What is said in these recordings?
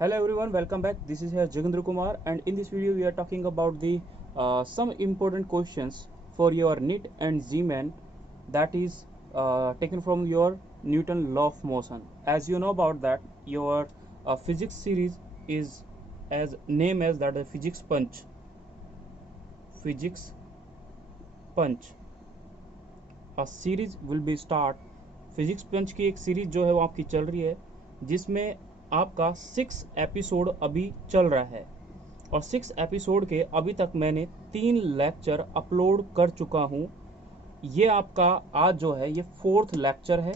Hello everyone, welcome back. This is here Jagindra Kumar, and in this video we are talking about the some important questions for your NIT and GMAN, that is taken from your Newton law of motion. As you know about that, your physics series is as name as that the physics punch. Physics punch. A series will be start. Physics punch की एक series जो है वो आपकी चल रही है, जिसमें आपका 6 एपिसोड अभी चल रहा है। और 6 एपिसोड के अभी तक मैंने 3 लेक्चर अपलोड कर चुका हूँ। ये आपका आज जो है ये फोर्थ लेक्चर है।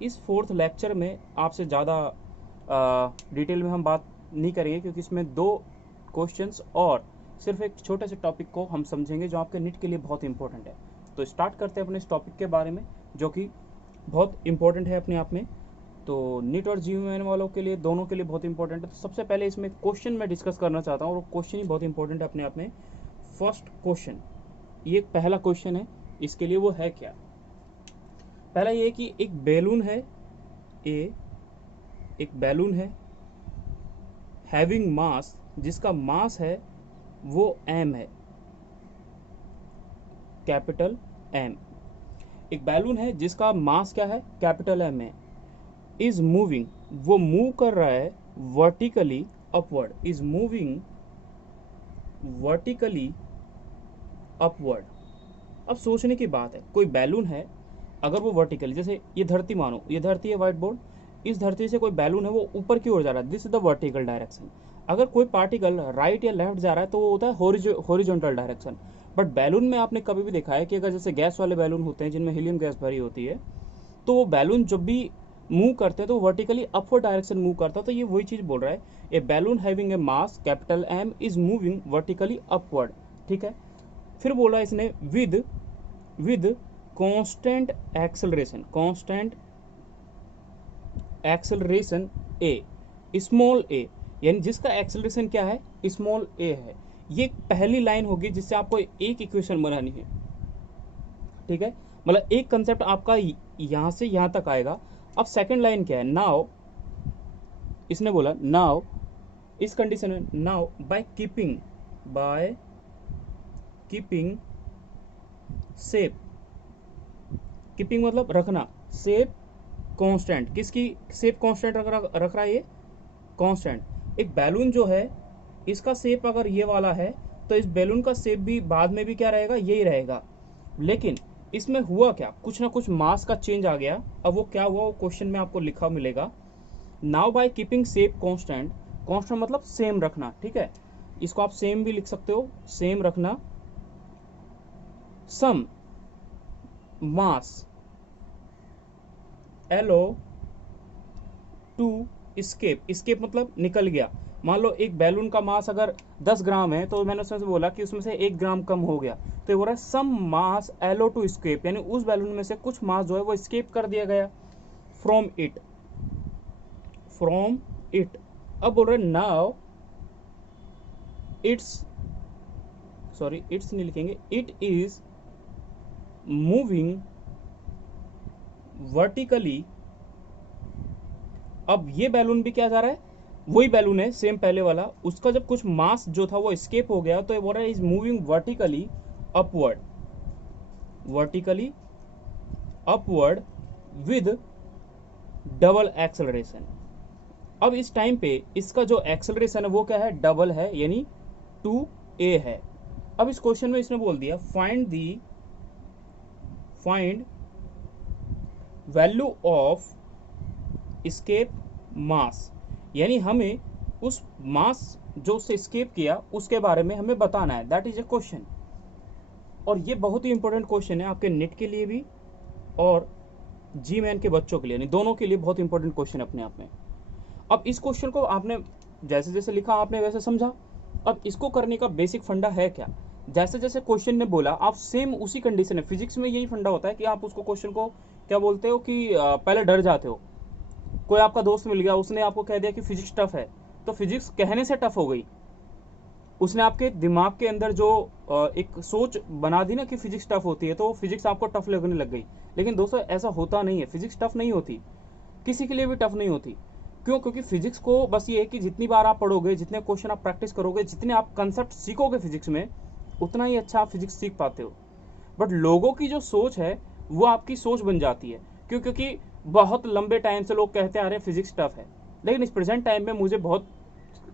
इस फोर्थ लेक्चर में आपसे ज़्यादा डिटेल में हम बात नहीं करेंगे, क्योंकि इसमें 2 क्वेश्चंस और सिर्फ एक छोटे से टॉपिक को हम समझेंगे जो आपके नीट के लिए बहुत इंपॉर्टेंट है। तो स्टार्ट करते हैं अपने इस टॉपिक के बारे में, जो कि बहुत इंपॉर्टेंट है अपने आप में। तो नीट और जीएमएन वालों के लिए, दोनों के लिए बहुत इंपॉर्टेंट है। तो सबसे पहले इसमें क्वेश्चन मैं डिस्कस करना चाहता हूँ, और क्वेश्चन ही बहुत इंपॉर्टेंट है अपने आप में। फर्स्ट क्वेश्चन, ये पहला क्वेश्चन है, इसके लिए वो है क्या। पहला ये कि एक बैलून है एक बैलून है हैविंग मास, जिसका मास है वो m है, कैपिटल M। एक बैलून है जिसका मास क्या है, कैपिटल M है। इज मूविंग, वो मूव कर रहा है vertically upward, is moving vertically upward. अब सोचने की बात है, कोई बैलून है, अगर वो वर्टिकली, जैसे ये धरती मानो, ये धरती है व्हाइट बोर्ड, इस धरती से कोई बैलून है वो ऊपर की ओर जा रहा है, this is the vertical direction. अगर कोई पार्टिकल राइट या लेफ्ट जा रहा है तो वो होता है हॉरिजॉन्टल डायरेक्शन। बट बैलून में आपने कभी भी देखा है कि अगर जैसे गैस वाले बैलून होते हैं जिनमें हीलियम गैस भरी होती है, तो वो बैलून जब भी मूव करते हैं तो वर्टिकली अपवर्ड डायरेक्शन मूव करता है। तो ये वही चीज बोल रहा है, a balloon having a mass capital M is moving vertically upward. ठीक है, फिर बोल रहा है इसने with constant acceleration a, small a, यानी जिसका एक्सेलरेशन क्या है, स्मॉल ए है। ये पहली लाइन होगी जिससे आपको एक इक्वेशन बनानी है। ठीक है, मतलब एक कंसेप्ट आपका यहां से यहां तक आएगा। अब सेकंड लाइन क्या है, नाउ, इसने बोला नाउ, इस कंडीशन में now by keeping shape, keeping मतलब रखना, शेप कांस्टेंट, किसकी शेप कांस्टेंट रख रहा है, ये कांस्टेंट। एक बैलून जो है, इसका शेप अगर ये वाला है तो इस बैलून का शेप भी बाद में भी क्या रहेगा, यही रहेगा। लेकिन इसमें हुआ क्या, कुछ ना कुछ मास का चेंज आ गया। अब वो क्या हुआ, वो क्वेश्चन में आपको लिखा मिलेगा। Now by keeping shape constant, constant मतलब सेम रखना। ठीक है, इसको आप सेम भी लिख सकते हो, सेम रखना। सम मास एलो टू स्केप मतलब निकल गया। मान लो एक बैलून का मास अगर 10 ग्राम है, तो मैंने उसमें से बोला कि उसमें से 1 ग्राम कम हो गया, तो ये बोल रहा है सम मास एलो टू स्केप, यानी उस बैलून में से कुछ मास जो है वो स्केप कर दिया गया फ्रॉम इट। अब बोल रहे नाउ इट्स नहीं लिखेंगे, इट इज मूविंग वर्टिकली। अब ये बैलून भी क्या जा रहा है, वही बैलून है सेम पहले वाला, उसका जब कुछ मास जो था वो स्केप हो गया, तो ये बोल रहा है is moving vertically upward with double acceleration. अब इस टाइम पे इसका जो एक्सेलरेशन है वो क्या है, डबल है, यानी 2a है। अब इस क्वेश्चन में इसने बोल दिया फाइंड वैल्यू ऑफ स्केप मास, यानी हमें उस मास जो उससे स्केप किया उसके बारे में हमें बताना है, दैट इज ए क्वेश्चन। और ये बहुत ही इंपॉर्टेंट क्वेश्चन है आपके नेट के लिए भी और जीमैन के बच्चों के लिए, नहीं दोनों के लिए बहुत इंपॉर्टेंट क्वेश्चन अपने आप में। अब इस क्वेश्चन को आपने जैसे जैसे लिखा आपने वैसे समझा। अब इसको करने का बेसिक फंडा है क्या, जैसे जैसे क्वेश्चन ने बोला आप सेम उसी कंडीशन है। फिजिक्स में यही फंडा होता है कि आप उसको क्वेश्चन को क्या बोलते हो कि पहले डर जाते हो। कोई आपका दोस्त मिल गया, उसने आपको कह दिया कि फिजिक्स टफ है, तो फिजिक्स कहने से टफ हो गई, उसने आपके दिमाग के अंदर जो एक सोच बना दी ना कि फिजिक्स टफ होती है, तो फिजिक्स आपको टफ लगने लग गई। लेकिन दोस्तों ऐसा होता नहीं है, फिजिक्स टफ नहीं होती। किसी के लिए भी टफ नहीं होती। क्यों? क्योंकि फिजिक्स को बस ये है कि जितनी बार आप पढ़ोगे, जितने क्वेश्चन आप प्रैक्टिस करोगे, जितने आप कंसेप्ट सीखोगे फिजिक्स में, उतना ही अच्छा आप फिजिक्स सीख पाते हो। बट लोगों की जो सोच है वो आपकी सोच बन जाती है। क्यों? क्योंकि बहुत लंबे टाइम से लोग कहते आ रहे हैं फिजिक्स टफ है, लेकिन इस प्रेजेंट टाइम में मुझे बहुत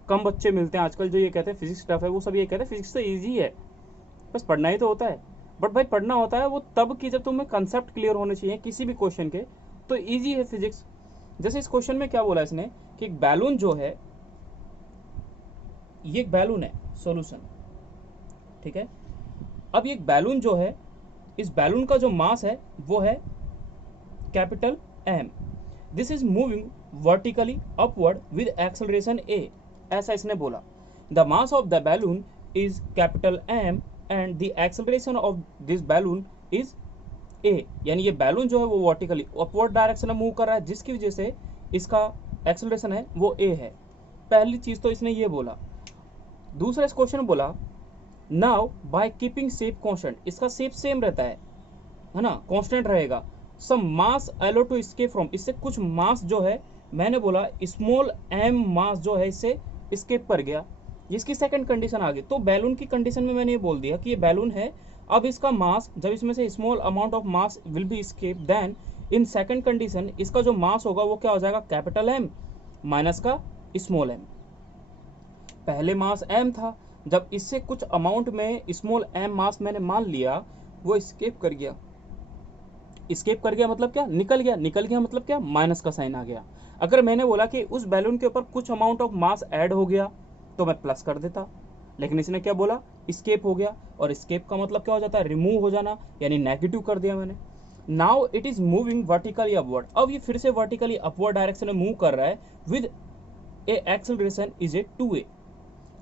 कम बच्चे मिलते हैं आजकल जो ये कहते हैं फिजिक्स टफ है। वो सब ये कहते हैं फिजिक्स तो ईजी है, बस पढ़ना ही तो होता है। बट भाई पढ़ना होता है वो तब कि जब तुम्हें कंसेप्ट क्लियर होने चाहिए किसी भी क्वेश्चन के, तो ईजी है फिजिक्स। जैसे इस क्वेश्चन में क्या बोला इसने कि एक बैलून जो है, ये एक बैलून है, सॉल्यूशन, ठीक है। अब ये एक बैलून जो है, इस बैलून का जो मास है वो है capital M. This is moving vertically upward with acceleration a, ऐसा इसने बोला। The mass of the balloon is capital M and the acceleration of this balloon is a, यानी ये बैलून जो है वो वर्टिकली अपवर्ड डायरेक्शन में मूव कर रहा है, जिसकी वजह से इसका एक्सेलरेशन है वो ए है। पहली चीज तो इसने ये बोला। दूसरा इस क्वेश्चन में बोला now by keeping shape constant, इसका शेप सेम रहता है ना, कांस्टेंट रहेगा। सम मास एलो टू एस्केप फ्रॉम, इससे कुछ मास जो है, मैंने बोला स्मॉल एम मास जो है इससे एस्केप कर गया, जिसकी सेकंड कंडीशन आ गई। तो बैलून की कंडीशन में मैंने ये बोल दिया कि ये बैलून है, अब इसका मास जब इसमें से small amount of mass will be escape, then in second condition इसका जो मास होगा वो क्या हो जाएगा, कैपिटल एम माइनस का स्मॉल एम। पहले मास एम था, जब इससे कुछ अमाउंट में स्मॉल एम मास मैंने मान लिया, वो एस्केप कर गया। एस्केप कर गया मतलब क्या, निकल गया। निकल गया मतलब क्या, माइनस का साइन आ गया। अगर मैंने बोला कि उस बैलून के ऊपर कुछ अमाउंट ऑफ मास ऐड हो गया तो मैं प्लस कर देता, लेकिन इसने क्या बोला, एस्केप हो गया। और एस्केप का मतलब क्या हो जाता है, रिमूव हो जाना, यानी नेगेटिव कर दिया मैंने। Now it is moving vertically upward, अब ये फिर से वर्टिकली अपवर्ड डायरेक्शन में मूव कर रहा है with A acceleration is A 2a।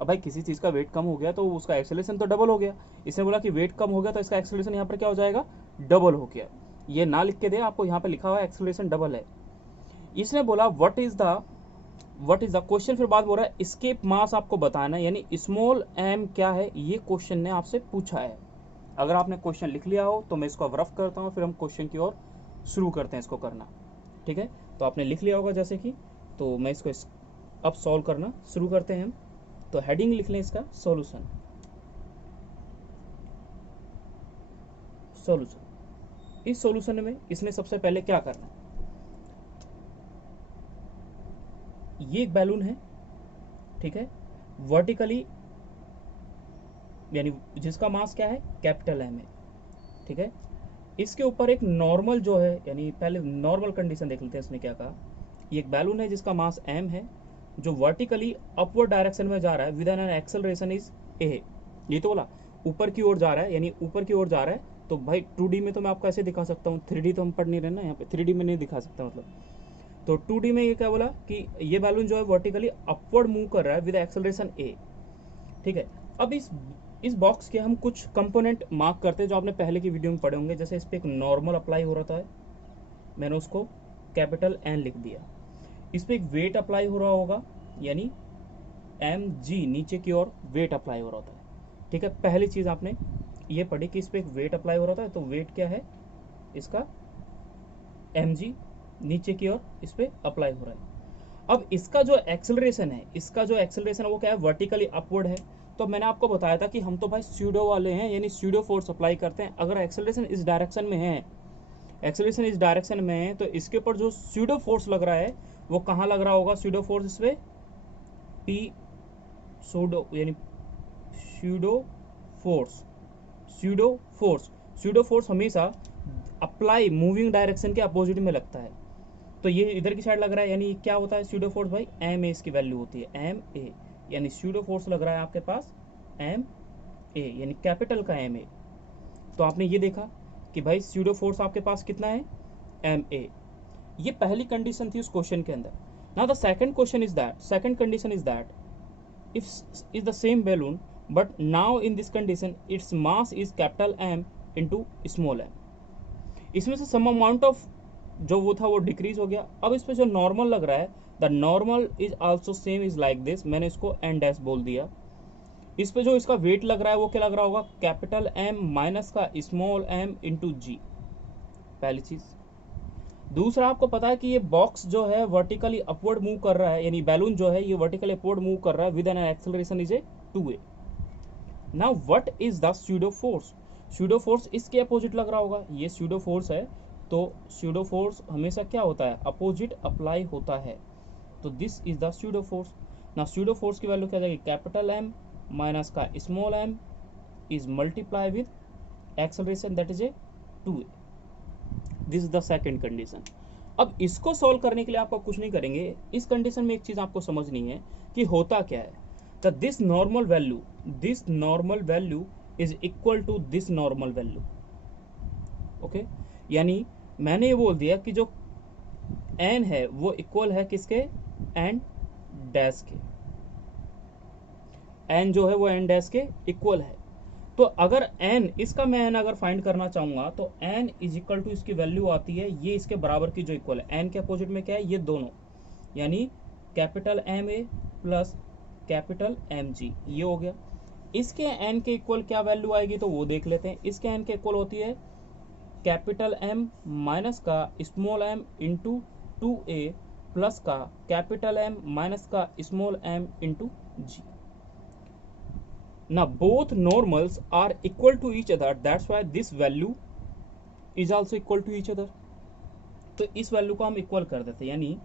अब भाई किसी चीज का वेट कम हो गया तो उसका एक्सेलरेशन तो डबल हो गया। इसने बोला कि वेट कम हो गया तो इसका एक्सेलरेशन यहाँ पर क्या हो जाएगा, डबल हो गया। ये ना लिख के दे, आपको यहाँ पे लिखा हुआ है एक्सेलरेशन डबल है। इसने बोला व्हाट इज द क्वेश्चन, फिर बात बोल रहा है एस्केप मास आपको बताना है, यानी स्मॉल एम क्या है, ये क्वेश्चन ने आपसे पूछा है। अगर आपने क्वेश्चन लिख लिया हो तो मैं इसको अब रफ करता हूँ, फिर हम क्वेश्चन की ओर शुरू करते हैं इसको करना, ठीक है। तो आपने लिख लिया होगा जैसे कि, तो मैं इसको अब सॉल्व करना शुरू करते हैं हम। तो हेडिंग लिख लें इसका, सॉल्यूशन। इस सॉल्यूशन में इसने सबसे पहले क्या करना है, ये एक बैलून है, ठीक है, वर्टिकली, यानी जिसका मास क्या है, कैपिटल एम है, ठीक है। इसके ऊपर एक नॉर्मल जो है, यानी पहले नॉर्मल कंडीशन देख लेते हैं इसने क्या कहा। ये एक बैलून है जिसका मास एम है, जो वर्टिकली अपवर्ड डायरेक्शन में जा रहा है विद एन एक्सेलरेशन इज ए। ये तो बोला ऊपर की ओर जा रहा है, यानी ऊपर की ओर जा रहा है। तो भाई 2D में तो मैं आपको ऐसे दिखा सकता हूँ, 3D तो हम पढ़ नहीं रहे ना यहाँ पे, 3D में नहीं दिखा सकता मतलब। तो 2D में ये क्या बोला कि ये बैलून जो है वर्टिकली अपवर्ड मूव कर रहा है विद एक्सेलरेशन ए, ठीक है। अब इस बॉक्स के हम कुछ कंपोनेंट मार्क करते हैं जो आपने पहले की वीडियो में पढ़े होंगे। जैसे इस पर एक नॉर्मल अप्लाई हो रहा था, मैंने उसको कैपिटल एन लिख दिया। इस पर एक वेट अप्लाई हो रहा होगा, यानी mg, नीचे की ओर वेट अप्लाई हो रहा होता है, ठीक है। पहली चीज आपने ये पढ़ी कि इस पर एक वेट अप्लाई हो रहा था, तो वेट क्या है इसका, mg, नीचे की ओर इस पर अप्लाई हो रहा है। अब इसका जो एक्सेलरेशन है वो क्या है, वर्टिकली अपवर्ड है। तो मैंने आपको बताया था कि हम तो भाई स्यूडो वाले हैं, यानी स्यूडो फोर्स अप्लाई करते हैं। अगर एक्सेलरेशन इस डायरेक्शन में है, तो इसके ऊपर जो स्यूडो फोर्स लग रहा है वो कहाँ लग रहा होगा, स्यूडो फोर्स इस पे पी सूडो, यानी स्यूडो फोर्स हमेशा अप्लाई मूविंग डायरेक्शन के अपोजिट में लगता है। तो ये इधर की साइड लग रहा है, यानी क्या होता है स्यूडो फोर्स भाई, एम ए इसकी वैल्यू होती है, एम ए, यानी स्यूडो फोर्स लग रहा है आपके पास एम ए, यानी कैपिटल का एम ए। तो आपने ये देखा कि भाई स्यूडो फोर्स आपके पास कितना है, एम ए। ये पहली कंडीशन थी उस क्वेश्चन के अंदर। Now the second condition is that if is the same balloon but now in this condition its mass is capital M into small m। इसमें से सम अमाउंट ऑफ जो वो था वो डिक्रीज हो गया। अब इस पे जो नॉर्मल लग रहा है, the normal is also same is like this, मैंने इसको एन डैश बोल दिया। इस पे जो इसका वेट लग रहा है वो क्या लग रहा होगा, कैपिटल एम माइनस का स्मॉल एम इंटू जी, पहली चीज। दूसरा आपको पता है कि ये बॉक्स जो है वर्टिकली अपवर्ड मूव कर रहा है, यानी बैलून जो है ये वर्टिकली अपवर्ड मूव कर रहा है with an acceleration is A 2a। Now what is the pseudo force? Pseudo force इसके अपोजिट लग रहा होगा, ये स्यूडो फोर्स है, तो स्यूडो फोर्स हमेशा क्या होता है, अपोजिट अप्लाई होता है, तो this is the pseudo force. ना स्यूडो फोर्स की वैल्यू क्या जाएगी, कैपिटल एम माइनस का small M is multiply with acceleration that is A 2a। This is the second condition. अब इसको सॉल्व करने के लिए आपको कुछ नहीं करेंगे, इस कंडीशन में एक चीज आपको समझनी है कि होता क्या है। तो this normal value is equal to this normal value. Okay, यानी मैंने ये बोल दिया कि जो n है वो इक्वल है किसके, n डैश के, n जो है वो n डैश के इक्वल है। तो अगर n, इसका मैं n अगर फाइंड करना चाहूंगा तो n इज इक्वल टू इसकी वैल्यू आती है ये इसके बराबर की जो इक्वल है, n के अपोजिट में क्या है, ये दोनों, यानी capital M A plus capital M G, ये हो गया। इसके n के इक्वल क्या वैल्यू आएगी तो वो देख लेते हैं। इसके n के इक्वल होती है कैपिटल M माइनस का small m into 2a plus का कैपिटल M माइनस का small m into ji. Now both normals are equal to each other, that's why this value is also equal to each other। तो इस value को हम equal कर देते हैं, यानी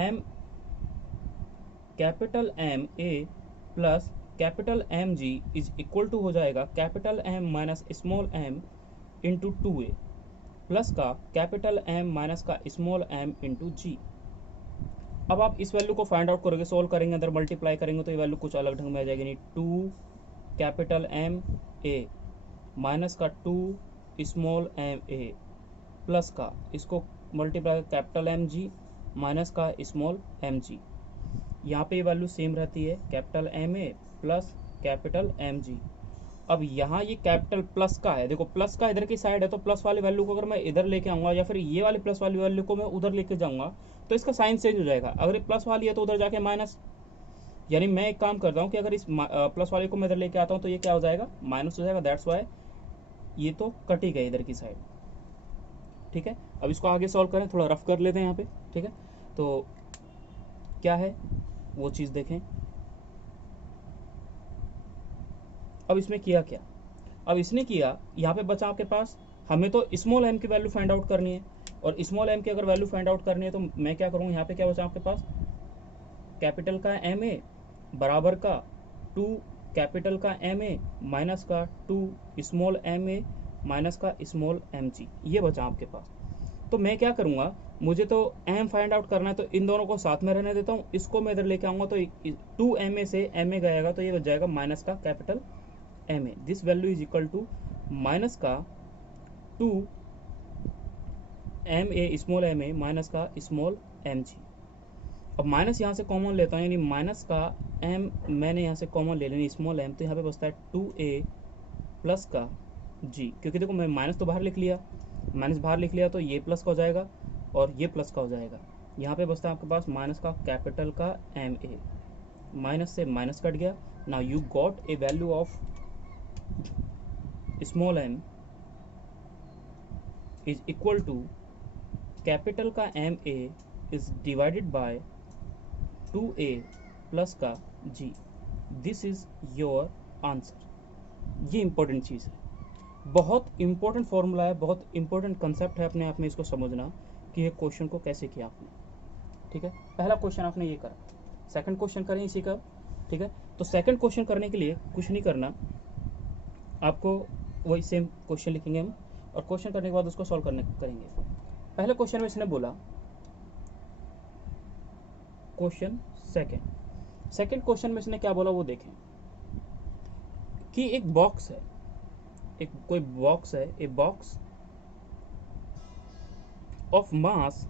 m capital M a plus capital M g is equal to हो जाएगा capital M minus small m into 2a plus का कैपिटल M माइनस का स्मॉल m इंटू जी। अब आप इस वैल्यू को फाइंड आउट करोगे, सोल्व करेंगे, अंदर मल्टीप्लाई करेंगे तो ये वैल्यू कुछ अलग ढंग में आ जाएगी, यानी 2 कैपिटल M a माइनस का 2 स्मॉल m a प्लस का इसको multiply capital M g minus का स्मॉल m g। यहाँ पे ये वैल्यू सेम रहती है, capital M a plus capital M g। अब यहाँ ये कैपिटल प्लस का है, देखो प्लस का इधर की साइड है, तो प्लस वाली वैल्यू को अगर मैं इधर लेके आऊंगा या फिर ये वाली प्लस वाली वैल्यू को मैं उधर लेके जाऊंगा तो इसका साइन चेंज हो जाएगा। अगर ये प्लस वाली है तो उधर जाके माइनस, यानी मैं एक काम करता हूँ कि अगर इस प्लस वाले को मैं इधर लेके आता हूँ तो ये क्या हो जाएगा, माइनस हो जाएगा। दैट्स वाई ये तो कट ही गई इधर की साइड। ठीक है, अब इसको आगे सॉल्व करें, थोड़ा रफ कर लेते हैं यहाँ पे। ठीक है, तो क्या है वो चीज़ देखें। अब इसमें किया क्या, अब इसने किया, यहाँ पे बचा आपके पास, हमें तो स्मॉल m की वैल्यू फाइंड आउट करनी है, और स्मॉल m की अगर वैल्यू फाइंड आउट करनी है तो मैं क्या करूँ, यहाँ पे क्या बचा आपके पास, कैपिटल का एम ए बराबर का 2 कैपिटल का एम ए माइनस का 2 स्मॉल एम ए माइनस का स्मॉल एम जी, ये बचा आपके पास। तो मैं क्या करूँगा, मुझे तो m फाइंड आउट करना है तो इन दोनों को साथ में रहने देता हूँ, इसको मैं इधर लेके आऊँगा तो 2 एम ए से एम ए गएगा तो ये बच जाएगा माइनस का capital M A. This value is equal to minus का 2 M A small M A minus का स्मॉल एम जी। अब माइनस यहाँ से कॉमन लेता हूँ, यानी माइनस का m मैंने यहाँ से कॉमन ले लेनी स्मॉल m, तो यहाँ पे बचता है 2a प्लस का g, क्योंकि देखो मैं माइनस तो बाहर लिख लिया, माइनस बाहर लिख लिया तो ये प्लस का हो जाएगा और ये प्लस का हो जाएगा। यहाँ पे बचता है आपके पास माइनस का कैपिटल का एम ए, माइनस से माइनस कट गया। Now you got a value of small m is equal to capital का M a is divided by 2a plus का g। This is your answer. ये इंपॉर्टेंट चीज़ है, बहुत इंपॉर्टेंट फॉर्मूला है, बहुत इंपॉर्टेंट कंसेप्ट है अपने आप में, इसको समझना कि ये क्वेश्चन को कैसे किया आपने। ठीक है, पहला क्वेश्चन आपने ये करा, सेकंड क्वेश्चन करें इसी का। ठीक है, तो सेकंड क्वेश्चन करने के लिए कुछ नहीं करना, आपको वही सेम क्वेश्चन लिखेंगे हम, और क्वेश्चन करने के बाद उसको सॉल्व करेंगे। पहले क्वेश्चन में इसने बोला, क्वेश्चन सेकंड क्वेश्चन में इसने क्या बोला वो देखें, कि एक बॉक्स है, एक कोई बॉक्स है, a box of mass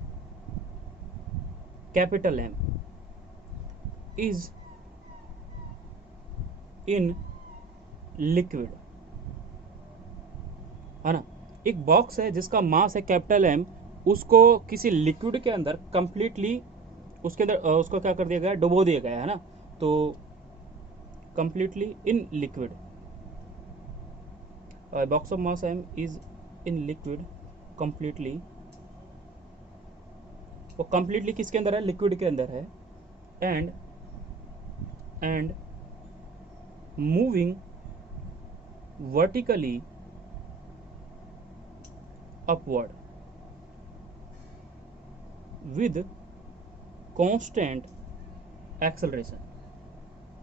capital M is in liquid, है ना। एक बॉक्स है जिसका मास है कैपिटल M, उसको किसी लिक्विड के अंदर कंप्लीटली उसके अंदर उसको क्या कर दिया गया, डुबो दिया गया है ना, तो completely in liquid, box of mass M is in liquid completely वो कंप्लीटली किसके अंदर है, लिक्विड के अंदर है, and moving vertically upward with constant acceleration.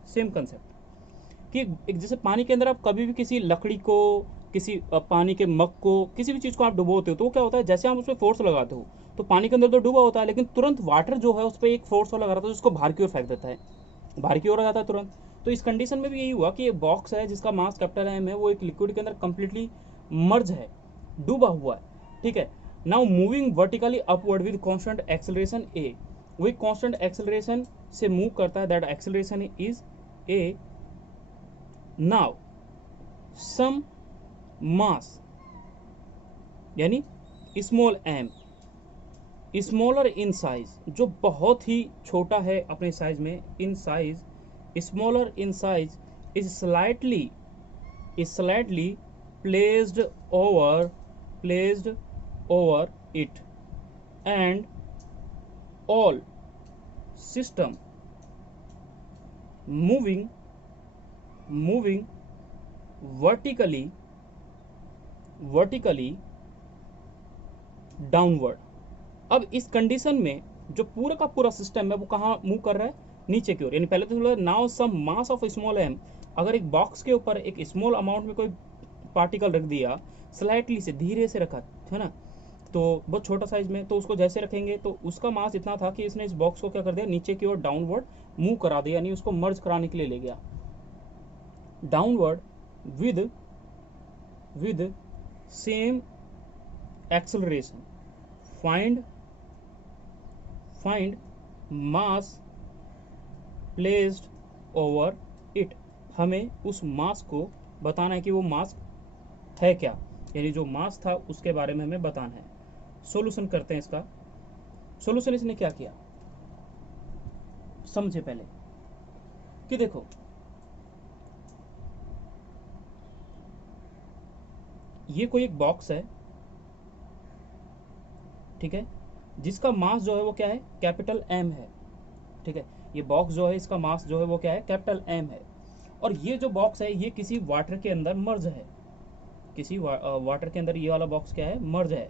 Same concept कि एक जैसे पानी के अंदर आप कभी भी किसी लकड़ी को, किसी पानी के मग को, किसी भी चीज़ को आप डुबोते हो तो क्या होता है, जैसे आप उस पर फोर्स लगाते हो तो पानी के अंदर तो डूबा होता है, लेकिन तुरंत वाटर जो है उस पर एक फोर्स लगा रहता है जिसको बाहर की ओर फेंक देता है, बाहर की ओर आ जाता है तुरंत। तो इस कंडीशन में भी यही हुआ कि एक बॉक्स है जिसका मास कैपिटल एम है, वो एक लिक्विड के अंदर कंप्लीटली मर्ज है, डूबा हुआ है, ठीक है। Now moving vertically upward with constant acceleration a, वो एक कांस्टेंट एक्सेलरेशन से मूव करता है, that acceleration is a. Now some mass यानी small M, smaller in size, जो बहुत ही छोटा है अपने साइज में, in size, smaller in size, is slightly placed over it, and all system moving vertically downward. अब इस कंडीशन में जो पूरा का पूरा सिस्टम है वो कहाँ मूव कर रहा है, नीचे की ओर। यानी पहले तो बोला now some mass of small M, अगर एक बॉक्स के ऊपर एक स्मॉल अमाउंट में कोई पार्टिकल रख दिया, स्लाइटली से, धीरे से रखा है ना, तो बहुत छोटा साइज में, तो उसको जैसे रखेंगे तो उसका मास इतना था कि इसने इस बॉक्स को क्या कर दिया, नीचे की ओर डाउनवर्ड मूव करा दिया, यानी उसको मर्ज कराने के लिए ले गया downward with same acceleration. Find mass placed over it, हमें उस मास को बताना है कि वो मास है क्या, यानी जो मास था उसके बारे में हमें बताना है। सॉल्यूशन करते हैं इसका। सॉल्यूशन इसने क्या किया समझे पहले कि देखो ये कोई एक बॉक्स है, ठीक है, जिसका मास जो है वो क्या है, कैपिटल एम है, ठीक है। ये बॉक्स जो है इसका मास जो है वो क्या है, कैपिटल एम है, और ये जो बॉक्स है ये किसी वाटर के अंदर मर्ज है, किसी वाटर के अंदर ये वाला बॉक्स क्या है, मर्ज है।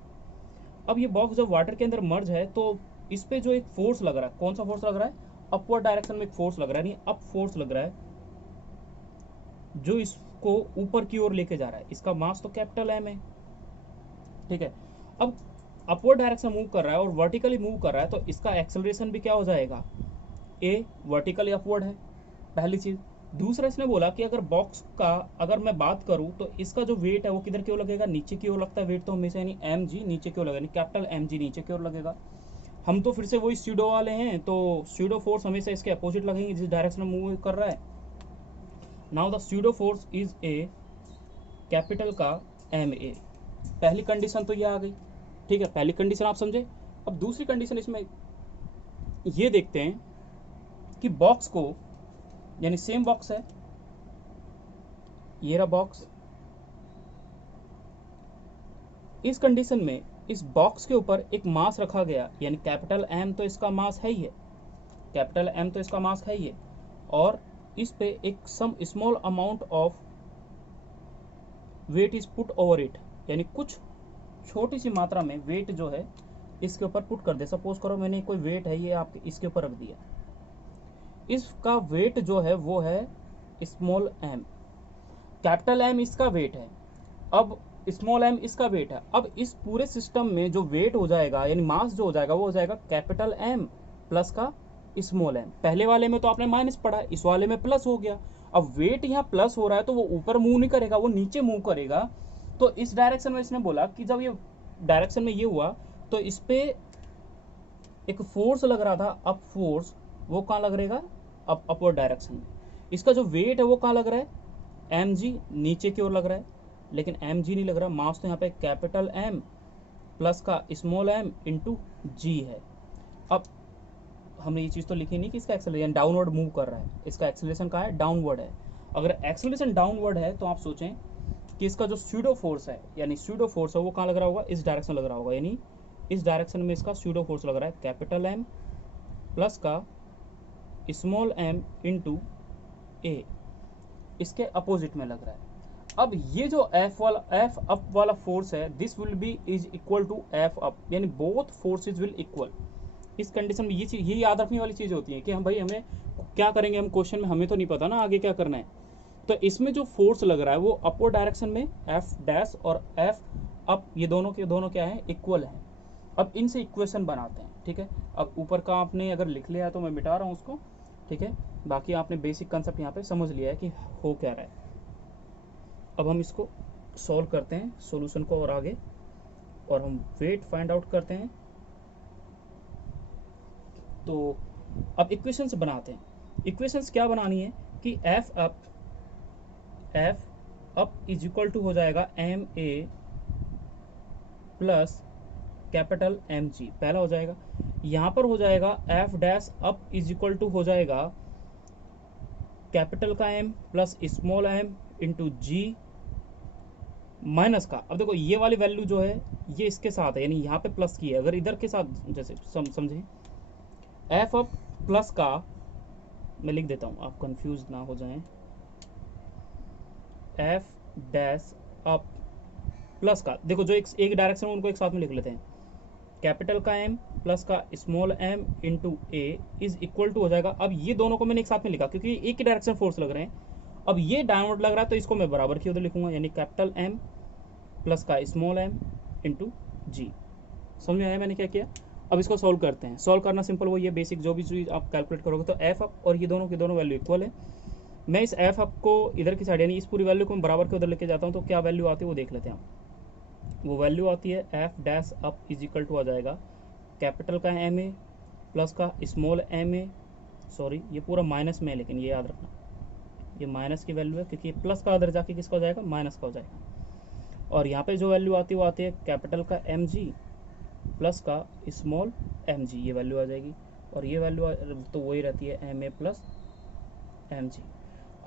अब ये बॉक्स जब वाटर के अंदर मर्ज है तो इस पे जो एक फोर्स लग रहा है, कौन सा फोर्स लग रहा है, अपवर्ड डायरेक्शन में एक फोर्स लग रहा है, यानी अप फोर्स लग रहा है जो इसको ऊपर की ओर लेके जा रहा है। इसका मास तो कैपिटल एम है, ठीक है। अब अपवर्ड डायरेक्शन मूव कर रहा है और वर्टिकली मूव कर रहा है, तो इसका एक्सेलरेशन भी क्या हो जाएगा, ए, वर्टिकली अपवर्ड है, पहली चीज। दूसरा इसने बोला कि अगर बॉक्स का अगर मैं बात करूं तो इसका जो वेट है वो किधर की ओर लगेगा, नीचे की ओर लगता है वेट तो हमेशा, यानी एम जी नीचे की ओर लगेगा, यानी कैपिटल एम जी नीचे की ओर लगेगा। हम तो फिर से वही स्यूडो वाले हैं, तो स्यूडो फोर्स हमेशा इसके अपोजिट लगेंगे जिस डायरेक्शन में मूव कर रहा है। Now the pseudo force is a, capital का एम ए। पहली कंडीशन तो ये आ गई, ठीक है, पहली कंडीशन आप समझे। अब दूसरी कंडीशन इसमें ये देखते हैं कि बॉक्स को, यानी सेम बॉक्स है, ये रहा बॉक्स, इस कंडीशन में इस बॉक्स के ऊपर एक मास रखा गया, यानी कैपिटल एम तो इसका मास है ही है, कैपिटल एम तो इसका मास है ही है, और इस पे एक some small amount of weight is put over it, यानी कुछ छोटी सी मात्रा में वेट जो है इसके ऊपर पुट कर दे। सपोज करो मैंने कोई वेट है ये आप इसके ऊपर रख दिया, इसका वेट जो है वो है स्मॉल एम, कैपिटल एम इसका वेट है, अब स्मॉल एम इसका वेट है। अब इस पूरे सिस्टम में जो वेट हो जाएगा यानी मास जो हो जाएगा वो हो जाएगा कैपिटल एम प्लस का स्मॉल एम। पहले वाले में तो आपने माइनस पढ़ा, इस वाले में प्लस हो गया। अब वेट यहाँ प्लस हो रहा है तो वो ऊपर मूव नहीं करेगा, वो नीचे मूव करेगा। तो इस डायरेक्शन में इसने बोला कि जब ये डायरेक्शन में ये हुआ तो इस पे एक फोर्स लग रहा था, अप फोर्स, वो कहाँ लग रहेगा, अपवर्ड डायरेक्शन में। इसका जो वेट है वो कहाँ लग रहा है, एम जी, नीचे की ओर लग रहा है, लेकिन एम जी नहीं लग रहा, मास तो यहाँ पे कैपिटल एम प्लस का स्मॉल एम इंटू जी है। अब हमने ये चीज़ तो लिखी नहीं कि इसका एक्सेलरेशन डाउनवर्ड मूव कर रहा है, इसका एक्सेलरेशन कहाँ है, डाउनवर्ड है। अगर एक्सेलरेशन डाउनवर्ड है तो आप सोचें कि इसका जो स्यूडो फोर्स है, यानी स्यूडो फोर्स है वो कहाँ लग रहा होगा, इस डायरेक्शन लग रहा होगा, यानी इस डायरेक्शन में इसका स्यूडो फोर्स लग रहा है कैपिटल M प्लस का स्मॉल m इंटू ए, इसके अपोजिट में लग रहा है। अब ये जो F अप वाला फोर्स है, this will be is equal to F up, यानी बोथ फोर्सेज विल इक्वल। इस कंडीशन में ये चीज, ये याद रखने वाली चीज़ होती है कि हम भाई हमें क्या करेंगे, हम क्वेश्चन में हमें तो नहीं पता ना आगे क्या करना है। तो इसमें जो फोर्स लग रहा है वो अपवर्ड डायरेक्शन में F डैश और F अप, ये दोनों के दोनों क्या है, इक्वल है। अब इनसे इक्वेशन बनाते हैं, ठीक है। अब ऊपर का आपने अगर लिख लिया है तो मैं मिटा रहा हूँ उसको, ठीक है। बाकी आपने बेसिक कंसेप्ट यहाँ पे समझ लिया है कि हो क्या रहा है। अब हम इसको सॉल्व करते हैं सॉल्यूशन को और आगे, और हम वेट फाइंड आउट करते हैं। तो अब इक्वेशंस बनाते हैं। इक्वेशंस क्या बनानी है कि F up is equal to हो जाएगा MA प्लस कैपिटल MG, पहला हो जाएगा। यहाँ पर हो जाएगा F dash up is equal to हो जाएगा कैपिटल का M plus small m into G minus का, अब देखो ये वाली वैल्यू जो है ये इसके साथ है, यानी यहाँ पे प्लस की है, अगर इधर के साथ जैसे समझें F अप प्लस का, मैं लिख देता हूँ आप कंफ्यूज ना हो जाएं, F डैश अप प्लस का, देखो जो एक डायरेक्शन में उनको एक साथ में लिख लेते हैं, कैपिटल का M प्लस का small m into A is equal to हो जाएगा। अब ये दोनों को मैंने एक साथ में लिखा क्योंकि एक ही डायरेक्शन फोर्स लग रहे हैं। अब ये डाउनवर्ड लग रहा है तो इसको मैं बराबर की उधर लिखूंगा, यानी कैपिटल M प्लस का स्मॉल m इंटू जी। समझ में आया मैंने क्या किया। अब इसको सॉल्व करते हैं। सॉल्व करना सिंपल वही है, बेसिक जो भी चीज़ आप कैलकुलेट करोगे। तो F अप और ये दोनों की दोनों वैल्यू इक्वल है। मैं इस F अप को इधर की साइड यानी इस पूरी वैल्यू को मैं बराबर के उधर लेके जाता हूँ, तो क्या वैल्यू आती है वो देख लेते हैं हम। वो वैल्यू आती है F dash up is equal to आ जाएगा कैपिटल का MA प्लस का स्मॉल MA, सॉरी ये पूरा माइनस में है लेकिन ये याद रखना ये माइनस की वैल्यू है क्योंकि ये प्लस का अदर जाके किसका हो जाएगा, माइनस का हो जाएगा। और यहाँ पे जो वैल्यू आती है वो आती है कैपिटल का MG प्लस का स्मॉल MG, ये वैल्यू आ जाएगी। और ये वैल्यू तो वही रहती है MA प्लस MG।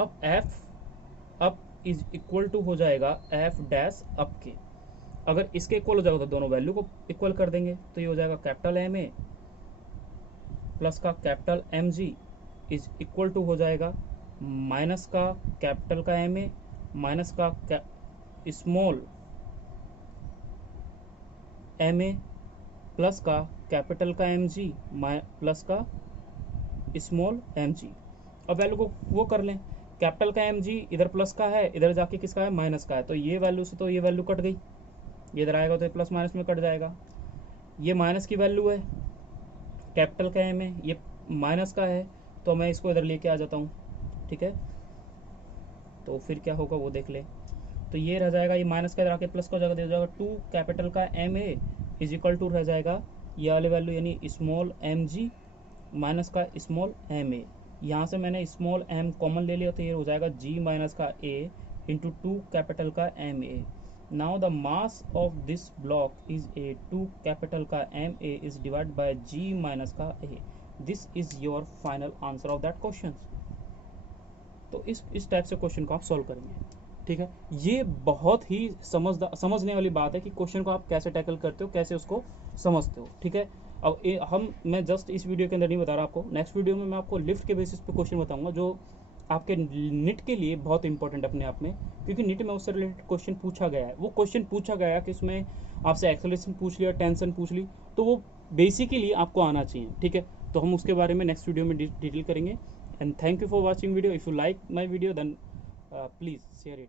अब F up is equal to हो जाएगा F डैश अप के, अगर इसके इक्वल हो जाएगा तो दोनों वैल्यू को इक्वल कर देंगे, तो ये हो जाएगा कैपिटल MA प्लस का capital MG is equal to हो जाएगा माइनस का कैपिटल का MA माइनस का स्मॉल MA प्लस का कैपिटल का MG प्लस का स्मॉल MG। अब वैल्यू को वो कर लें, कैपिटल का MG इधर प्लस का है, इधर जाके किसका है, माइनस का है। तो ये वैल्यू से तो ये वैल्यू कट गई, ये इधर आएगा तो ये प्लस माइनस में कट जाएगा। ये माइनस की वैल्यू है कैपिटल का MA, ये माइनस का है, तो मैं इसको इधर लेके आ जाता हूँ, ठीक है। तो फिर क्या होगा वो देख ले। तो ये रह जाएगा, ये माइनस का इधर आके प्लस का हो जाएगा, दे जाएगा 2 कैपिटल का MA इज इक्वल टू रह जाएगा ये वाली वैल्यू यानी स्मॉल MG माइनस का स्मॉल MA। यहाँ से मैंने स्मॉल m कॉमन ले लिया तो ये हो जाएगा G माइनस का A इंटू 2 कैपिटल का MA। Now the mass of this block is A, 2 capital का MA is divide by G minus का A। This is your final answer of that question. तो इस टाइप से question को आप solve करेंगे, ठीक है। ये बहुत ही समझने वाली बात है कि क्वेश्चन को आप कैसे टैकल करते हो, कैसे उसको समझते हो, ठीक है। अब मैं जस्ट इस वीडियो के अंदर नहीं बता रहा आपको, नेक्स्ट वीडियो में मैं आपको लिफ्ट के बेसिस पे क्वेश्चन बताऊंगा जो आपके निट के लिए बहुत इंपॉर्टेंट अपने आप में, क्योंकि निट में उससे रिलेटेड क्वेश्चन पूछा गया है। वो क्वेश्चन पूछा गया कि उसमें आपसे एक्सेलरेशन पूछ लिया, टेंशन पूछ ली, तो वो बेसिकली आपको आना चाहिए, ठीक है। तो हम उसके बारे में नेक्स्ट वीडियो में डिटेल करेंगे। And thank you for watching video. If you like my video then please share it.